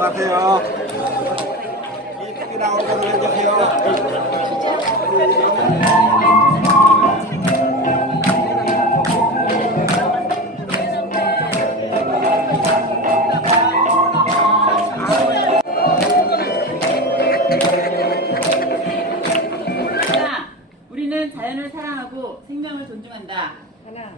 수고하세요. 이렇게 나오는 걸 해주세요. 하나, 우리는 자연을 사랑하고 생명을 존중한다. 하나,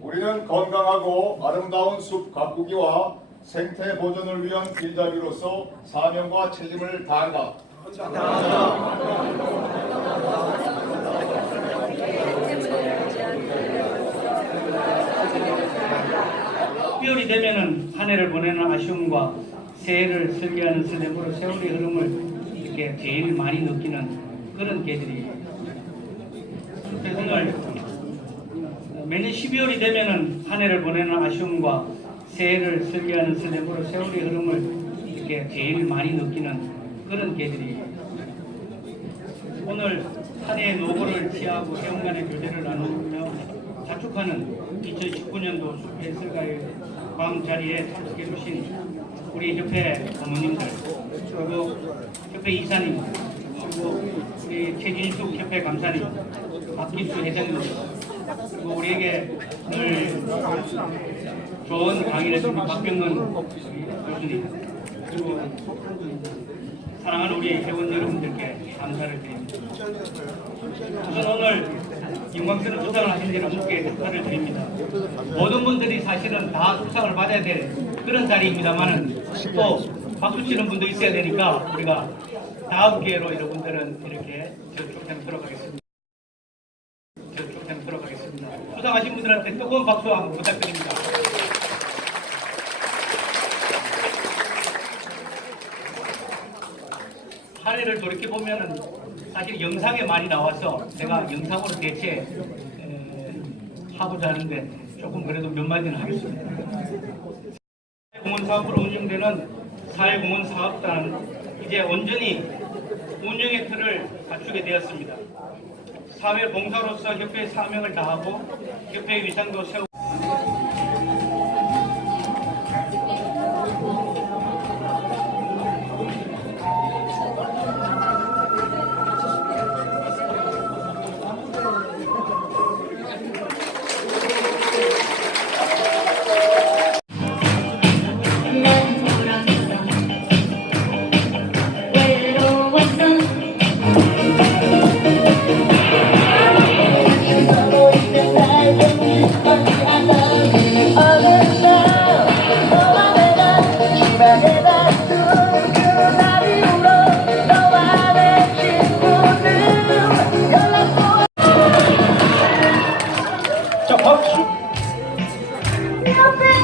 우리는 건강하고 아름다운 숲 가꾸기와 생태 보존을 위한 길잡이로서 사명과 책임을 다한다. 특별이 되면은 한 해를 보내는 아쉬움과 새해를 설계하는 설렘으로 세월의 흐름을 이렇게 제일 많이 느끼는 그런 계절이에요. 매년 12월이 되면은 한 해를 보내는 아쉬움과 새해를 설계하는 설렘으로 세월의 흐름을 이렇게 제일 많이 느끼는 그런 계절이에요. 오늘 한 해의 노고를 취하고 회원간의 교제를 나누며 자축하는 2019년도 숲해설가의 광 자리에 참석해 주신 우리 협회 어머님들 그리고 협회 이사님 그리고 우리 최진숙 협회 감사님 박기수 회장님 그리고 우리에게 늘 좋은 강의를 해주신 박병근 교수님 그리고 사랑하는 우리 회원 여러분들께 감사를 드립니다. 우선 오늘 윤광수는 수상을 하신 데는 함께 축하를 드립니다. 모든 분들이 사실은 다 수상을 받아야 될 그런 자리입니다만은 또 박수 치는 분도 있어야 되니까 우리가 다음 기회로 여러분들은 이렇게 저쪽 행도록 하겠습니다. 저쪽 행도록 하겠습니다. 수상하신 분들한테 뜨거운 박수 한번 부탁드립니다. 한 해를 돌이켜 보면은 사실 영상에 많이 나와서 제가 영상으로 대체 에, 하고자 하는데 조금 그래도 몇 마디는 하겠습니다. 공원 사업으로 운영되는 사회공원 사업단 이제 온전히 운영의 틀을 갖추게 되었습니다. 사회 봉사로서 협회의 사명을 다하고 협회의 위상도 세우고 평생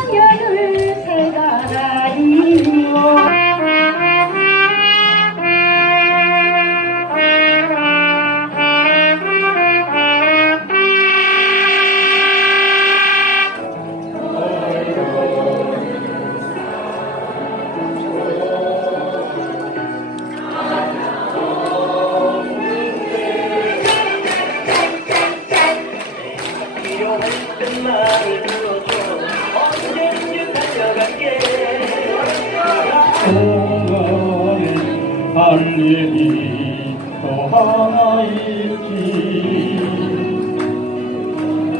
할 일이 또 하나 있지.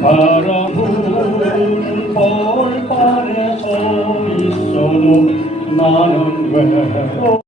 바람 부는 벌판에 서 있어도 나는 외로